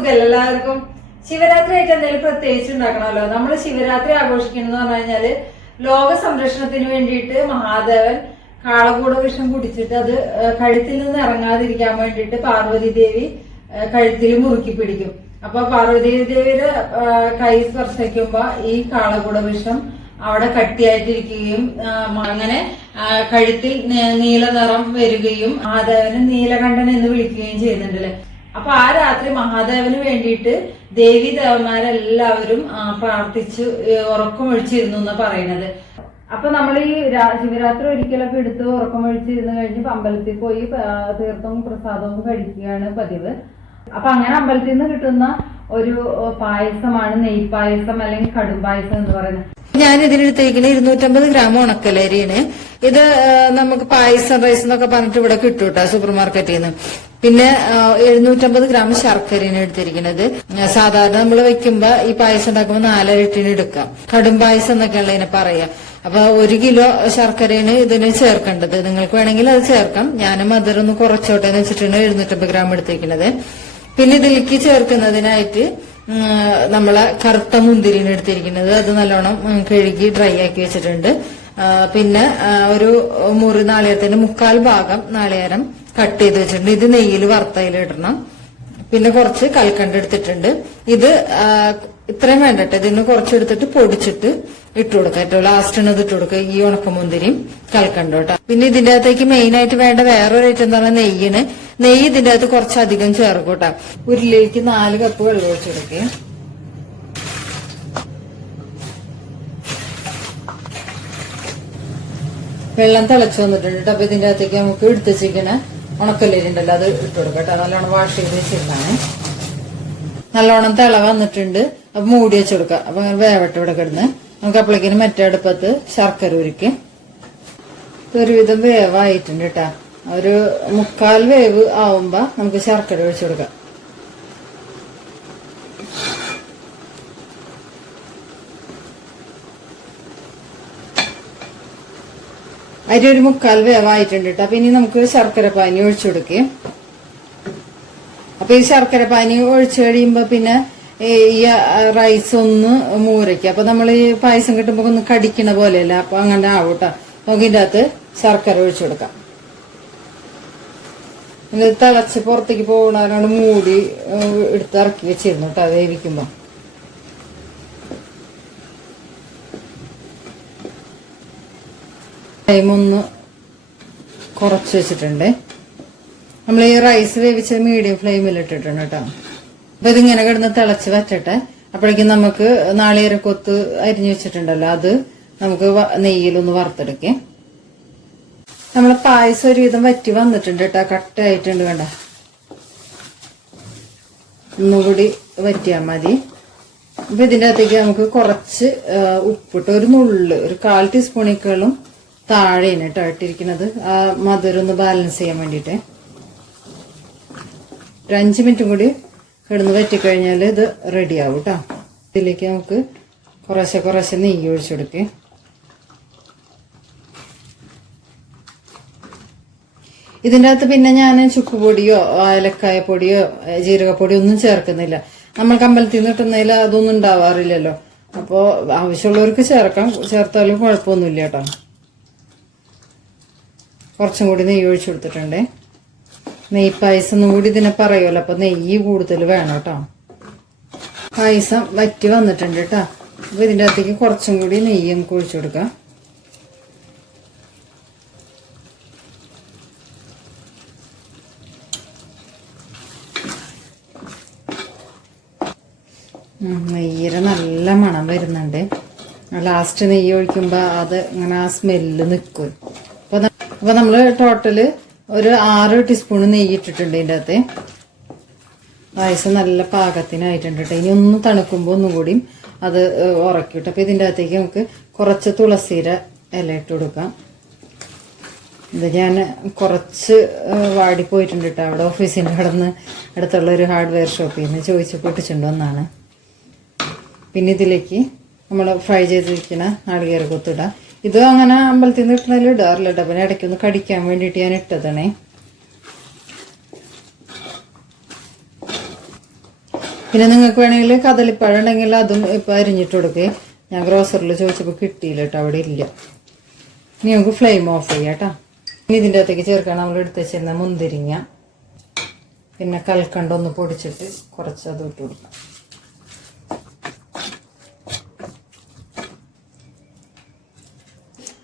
സുഖല്ല എല്ലാവർക്കും? ശിവരാത്രി ആയിട്ട് എന്തെങ്കിലും പ്രത്യേകിച്ച് ഉണ്ടാക്കണമല്ലോ? നമ്മൾ ശിവരാത്രി ആഘോഷിക്കണമെന്ന് പറഞ്ഞു കഴിഞ്ഞാൽ ലോക സംരക്ഷണത്തിന് വേണ്ടിയിട്ട് മഹാദേവൻ കാളകൂട വിഷം കുടിച്ചിട്ട് അത് കഴുത്തിൽ നിന്ന് ഇറങ്ങാതിരിക്കാൻ വേണ്ടിയിട്ട് പാർവതി ദേവി കഴുത്തിൽ മുറുക്കി പിടിക്കും. അപ്പൊ പാർവതി ദേവിയുടെ കൈ സ്പർശിക്കുമ്പോ ഈ കാളകൂട വിഷം അവിടെ കട്ടിയായിട്ടിരിക്കുകയും അങ്ങനെ കഴുത്തിൽ നീല നിറം വരികയും മഹാദേവന് നീലകണ്ഠൻ എന്ന് വിളിക്കുകയും ചെയ്യുന്നുണ്ടല്ലേ? അപ്പൊ ആ രാത്രി മഹാദേവന് വേണ്ടിയിട്ട് ദേവി ദേവന്മാരെല്ലാവരും പ്രാർത്ഥിച്ച് ഉറക്കമൊഴിച്ചിരുന്നു എന്ന് പറയുന്നത്. അപ്പൊ നമ്മൾ ഈ ശിവരാത്രി ഒരിക്കലൊക്കെ എടുത്ത് ഉറക്കമൊഴിച്ചിരുന്ന് കഴിഞ്ഞ് അമ്പലത്തിൽ പോയി തീർത്ഥവും പ്രസാദവും കഴിക്കുകയാണ് പതിവ്. അപ്പൊ അങ്ങനെ അമ്പലത്തിൽ നിന്ന് കിട്ടുന്ന ഒരു പായസമാണ് നെയ് പായസം അല്ലെങ്കിൽ കടും പായസം എന്ന് പറയുന്നത്. ഞാൻ ഇതിനെടുത്തേക്കുന്ന ഇരുന്നൂറ്റമ്പത് ഗ്രാം ഉണക്കലരിയാണ്. ഇത് നമുക്ക് പായസം റൈസ് എന്നൊക്കെ പറഞ്ഞിട്ട് ഇവിടെ കിട്ടൂട്ടാ കേട്ടോ സൂപ്പർ മാർക്കറ്റിൽ നിന്ന് പിന്നെ എഴുന്നൂറ്റമ്പത് ഗ്രാം ശർക്കരയാണ് എടുത്തിരിക്കുന്നത്. സാധാരണ നമ്മൾ വെക്കുമ്പോ ഈ പായസം ഉണ്ടാക്കുമ്പോൾ നാലര ഇട്ടിന് എടുക്കാം. കടും പായസം എന്നൊക്കെയുള്ള ഇതിനെ പറയാ. അപ്പൊ ഒരു കിലോ ശർക്കരയാണ് ഇതിന് ചേർക്കേണ്ടത്. നിങ്ങൾക്ക് വേണമെങ്കിൽ അത് ചേർക്കാം. ഞാൻ മധുരം ഒന്ന് കുറച്ചോട്ടെ എന്ന് വെച്ചിട്ടാണ് എഴുന്നൂറ്റമ്പത് ഗ്രാം എടുത്തിരിക്കുന്നത്. പിന്നെ ഇതിലേക്ക് ചേർക്കുന്നതിനായിട്ട് നമ്മളെ കറുത്ത മുന്തിരിന് എടുത്തിരിക്കുന്നത്. അത് നല്ലോണം കഴുകി ഡ്രൈ ആക്കി വെച്ചിട്ടുണ്ട്. പിന്നെ ഒരു മുറി നാളികേരത്തിന്റെ മുക്കാൽ ഭാഗം നാളികേരം കട്ട് ചെയ്ത് വെച്ചിട്ടുണ്ട്. ഇത് നെയ്യിൽ വറുത്തയിൽ ഇടണം. പിന്നെ കുറച്ച് കൽക്കണ്ട് എടുത്തിട്ടുണ്ട്. ഇത് ഇത്രയും വേണ്ടട്ടെ. ഇതിന് കുറച്ചെടുത്തിട്ട് പൊടിച്ചിട്ട് ഇട്ട് കൊടുക്കാം ഏറ്റവും ലാസ്റ്റിന് ഇത് ഇട്ട് കൊടുക്കുക. ഈ ഉണക്കമുന്തിരിയും കൽക്കണ്ടോ കേട്ടോ. പിന്നെ ഇതിന്റെ അകത്തേക്ക് മെയിൻ ആയിട്ട് വേണ്ട വേറൊരു ഐറ്റം എന്ന് പറഞ്ഞാൽ നെയ്യാണ്. നെയ്യ് ഇതിന്റെ അകത്ത് കുറച്ചധികം ചേർക്കും കേട്ടോ. ഉരുളിലേക്ക് നാല് കപ്പ് വെള്ളം ഒഴിച്ചു വെള്ളം തിളച്ച് വന്നിട്ടുണ്ട് കേട്ടോ. അപ്പൊ ഇതിന്റെ അകത്തേക്ക് നമുക്ക് എടുത്ത് വെച്ചിരിക്കണ ഉണക്കല്ലേരുണ്ടല്ലോ അത് ഇട്ട് കൊടുക്കാം കേട്ടോ. നല്ലോണം വാഷ് ചെയ്ത് വെച്ചിരുന്നാണ് നല്ലോണം തിള വന്നിട്ടുണ്ട്. അപ്പൊ മൂടി വെച്ച് കൊടുക്കാം. അപ്പൊ വേവട്ടെ ഇവിടെ കിടന്ന്. നമുക്ക് അപ്പോഴേക്കിന് മറ്റേ അടുപ്പത്ത് ശർക്കര ഉരുക്കി. ഒരുവിധം വേവായിട്ടുണ്ട് കേട്ടാ. ഒരു മുക്കാൽ വേവ് ആവുമ്പോ നമുക്ക് ശർക്കര ഒഴിച്ചു കൊടുക്കാം. അരി ഒരു മുക്കാൽ വേവായിട്ടുണ്ട് കേട്ടോ അപ്പൊ ഇനി നമുക്ക് ശർക്കര പാനി ഒഴിച്ചു കൊടുക്കേ. അപ്പൊ ഈ ശർക്കര പാനി ഒഴിച്ചു കഴിയുമ്പോ പിന്നെ ഈ റൈസ് ഒന്ന് മൂരയ്ക്കുക. അപ്പൊ നമ്മൾ ഈ പായസം കിട്ടുമ്പോ ഒന്ന് കടിക്കണ പോലെയല്ല? അപ്പൊ അങ്ങനെ ആവും നമുക്ക് ഇതിന്റെ അകത്ത് ശർക്കര ഒഴിച്ചു കൊടുക്കാം. തിളച്ച് പുറത്തേക്ക് പോകണ മൂടി എടുത്ത് ഇറക്കി വെച്ചിരുന്നു കേട്ടോ വേവിക്കുമ്പോ. ടൈം ഒന്ന് കുറച്ച് വെച്ചിട്ടുണ്ട്. നമ്മൾ ഈ റൈസ് വേവിച്ചത് മീഡിയം ഫ്ലെയിമിൽ ഇട്ടിട്ടുണ്ട് കേട്ടോ. അപ്പൊ ഇതിങ്ങനെ കിടന്ന് തിളച്ച് വറ്റട്ടെ അപ്പോഴേക്കും നമുക്ക് നാളികേരക്കൊത്ത് അരിഞ്ഞു വെച്ചിട്ടുണ്ടല്ലോ അത് നമുക്ക് നെയ്യിലൊന്ന് വറുത്തെടുക്കേ. നമ്മളെ പായസം ഒരുവിധം വറ്റി വന്നിട്ടുണ്ട് കേട്ടോ കട്ടായിട്ടുണ്ട് വേണ്ട ഒന്നുകൂടി വറ്റിയാൽ മതി. അപ്പൊ ഇതിന്റെ അകത്തേക്ക് നമുക്ക് കുറച്ച് ഉപ്പിട്ട് ഒരു നുള്ള് ഒരു കാൽ ടീസ്പൂണിക്കളും താഴെയാണ് കേട്ടോ ഇട്ടിരിക്കുന്നത്. ആ മധുരം ഒന്ന് ബാലൻസ് ചെയ്യാൻ വേണ്ടിയിട്ട്. ഒരു അഞ്ച് മിനിറ്റും കൂടി കിടന്ന് വറ്റിക്കഴിഞ്ഞാൽ ഇത് റെഡി ആവും കേട്ടോ. ഇതിലേക്ക് നമുക്ക് കുറേശ്ശെ കുറേശ്ശെ നെയ്യ് ഒഴിച്ചു ഇതിന്റെ അകത്ത് പിന്നെ ഞാൻ ചുക്കുപൊടിയോ ഏലക്കായ പൊടിയോ ജീരകപ്പൊടിയോ ഒന്നും ചേർക്കുന്നില്ല. നമ്മൾക്ക് അമ്പലത്തിൽ നിന്ന് കിട്ടുന്നതിൽ അതൊന്നും ഉണ്ടാവാറില്ലല്ലോ. അപ്പോൾ ആവശ്യമുള്ളവർക്ക് ചേർക്കാം. ചേർത്താലും കുഴപ്പമൊന്നുമില്ല കേട്ടോ. കുറച്ചും കൂടി നെയ്യ് ഒഴിച്ചു കൊടുത്തിട്ടുണ്ടേ. നെയ്യ് പായസം ഒന്നും കൂടി ഇതിനെ പറയുമല്ലോ അപ്പൊ നെയ്യ് കൂടുതൽ വേണം കേട്ടോ. പായസം വറ്റി വന്നിട്ടുണ്ട് കേട്ടോ. അപ്പൊ ഇതിന്റെ അകത്തേക്ക് കുറച്ചും കൂടി നെയ്യ് നമുക്ക് ഒഴിച്ചു കൊടുക്കാം. നെയ്യര നല്ല മണം വരുന്നുണ്ട്. ലാസ്റ്റ് നെയ്യ് ഒഴിക്കുമ്പോൾ അത് ഇങ്ങനെ ആ സ്മെല്ല് നിൽക്കും അപ്പൊ നമ്മൾ ടോട്ടൽ ഒരു ആറ് ടീസ്പൂൺ നെയ്യ് ഇട്ടിട്ടുണ്ട് ഇതിന്റെ അകത്ത്. പായസം നല്ല പാകത്തിനായിട്ടുണ്ട് കേട്ടോ ഇനി ഒന്ന് തണുക്കുമ്പോൾ ഒന്നും കൂടിയും അത് ഏഹ്, ഉറക്കി കിട്ടും അപ്പൊ ഇതിന്റെ അകത്തേക്ക് നമുക്ക് കുറച്ച് തുളസീര ഇല ഇട്ട് കൊടുക്കാം. ഇത് ഞാൻ കുറച്ച് വാടി പോയിട്ടുണ്ട് കേട്ടോ അവിടെ ഓഫീസിന്റെ നിന്ന് അടുത്തുള്ള ഒരു ഹാർഡ്വെയർ ഷോപ്പിൽ നിന്ന് ചോദിച്ചു പൊട്ടിച്ചിട്ടുണ്ടോ വന്നാണ് പിന്നെ ഇതിലേക്ക് നമ്മൾ ഫ്രൈ ചെയ്തിരിക്കുന്ന നാളികേര കൊത്തിടാം ഇത് അങ്ങനെ അമ്പലത്തിൽ നിന്ന് കിട്ടുന്നതിൽ ഇടാറില്ല കേട്ടോ ഇടയ്ക്ക് ഒന്ന് കടിക്കാൻ വേണ്ടിയിട്ട് ഞാൻ ഇട്ടതാണേ. പിന്നെ നിങ്ങൾക്ക് വേണമെങ്കിൽ കദളിപ്പഴം ഉണ്ടെങ്കിൽ അതും ഇപ്പം അരിഞ്ഞിട്ട് കൊടുക്കേ. ഞാൻ ഗ്രോസറിൽ ചോദിച്ചപ്പോൾ കിട്ടിയില്ല കേട്ടോ അവിടെ ഇല്ല. ഇനി നമുക്ക് ഫ്ലെയിം ഓഫ് ചെയ്യാം കേട്ടോ ഇനി ഇതിന്റെ അകത്തേക്ക് ചേർക്കാൻ നമ്മൾ എടുത്ത് വെച്ചിരുന്ന മുന്തിരിങ്ങ പിന്നെ കൽക്കണ്ട ഒന്ന് പൊടിച്ചിട്ട് കുറച്ച് അത് ഇട്ട് കൊടുക്കാം.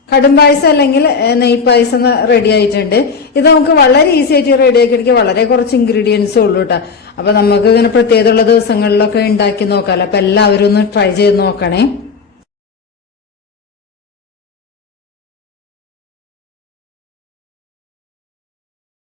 കടും പായസം അല്ലെങ്കിൽ നെയ്പായസം നെയ് പായസം റെഡി ആയിട്ടുണ്ട്. ഇത് നമുക്ക് വളരെ ഈസി ആയിട്ട് റെഡി ആക്കി വളരെ കുറച്ച് ഇൻഗ്രീഡിയൻസ് ഉള്ളൂ കേട്ടോ അപ്പൊ നമുക്ക് ഇങ്ങനെ പ്രത്യേകതയുള്ള ദിവസങ്ങളിലൊക്കെ ഉണ്ടാക്കി നോക്കാമല്ലോ അപ്പൊ എല്ലാവരും ഒന്ന് ട്രൈ ചെയ്ത് നോക്കണേ.